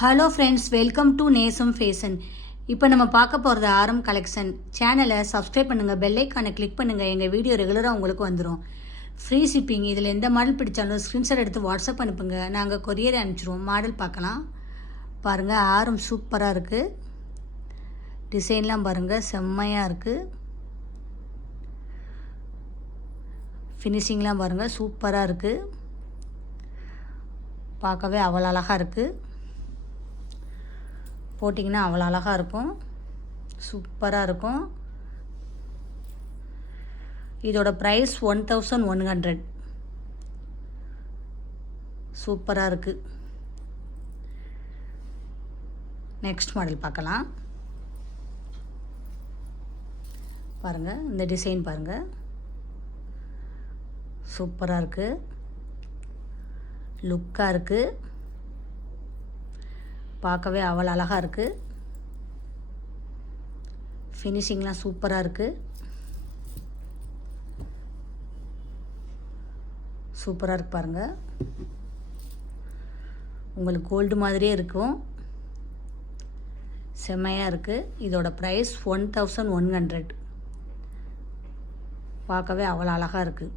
Hello friends, welcome to நேசம் fashion. இப்போ நம்ம பார்க்க போகிறது ஆரம் கலெக்ஷன். சேனலை சப்ஸ்கிரைப் பண்ணுங்கள், பெல் ஐக்கானை கிளிக் பண்ணுங்கள். எங்கள் வீடியோ ரெகுலராக உங்களுக்கு வந்துடும். Free shipping. இதில் எந்த மாடல் பிடிச்சாலும் ஸ்க்ரீன்ஷாட் எடுத்து வாட்ஸ்அப் அனுப்புங்க, நாங்கள் கொரியர் அனுப்பிச்சிடுவோம். மாடல் பார்க்கலாம். பாருங்கள், ஆரம் சூப்பராக இருக்குது. டிசைன்லாம் பாருங்கள், செம்மையாக இருக்குது. ஃபினிஷிங்லாம் பாருங்கள், சூப்பராக இருக்குது. பார்க்கவே அவ்வளோ அழகாக இருக்குது. போட்டிங்கன்னா அவ்வளோ அழகாக இருக்கும், சூப்பராக இருக்கும். இதோட ப்ரைஸ் 1100. சூப்பராக இருக்குது. நெக்ஸ்ட் மாடல் பார்க்கலாம். பாருங்கள், இந்த டிசைன் பாருங்கள், சூப்பராக இருக்குது, லுக்காக இருக்குது. பார்க்கவே அவ்வளோ அழகாக இருக்குது. ஃபினிஷிங்லாம் சூப்பராக இருக்குது. சூப்பராக இருக்கு பாருங்கள். உங்களுக்கு கோல்டு மாதிரியே இருக்கும், செம்மையாக இருக்குது. இதோட ப்ரைஸ் 1100. பார்க்கவே அவ்வளோ அழகாக இருக்குது.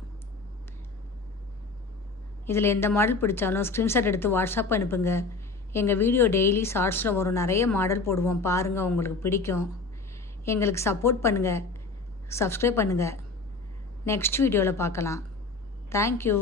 இதில் எந்த மாடல் பிடிச்சாலும் ஸ்க்ரீன்ஷாட் எடுத்து வாட்ஸ்அப் அனுப்புங்க. எங்கள் வீடியோ டெய்லி ஷார்ட்ஸில் வரும், நிறைய மாடல் போடுவோம், பாருங்கள், உங்களுக்கு பிடிக்கும். எங்களுக்கு சப்போர்ட் பண்ணுங்கள், சப்ஸ்கிரைப் பண்ணுங்கள். நெக்ஸ்ட் வீடியோவில் பார்க்கலாம். தேங்க்யூ.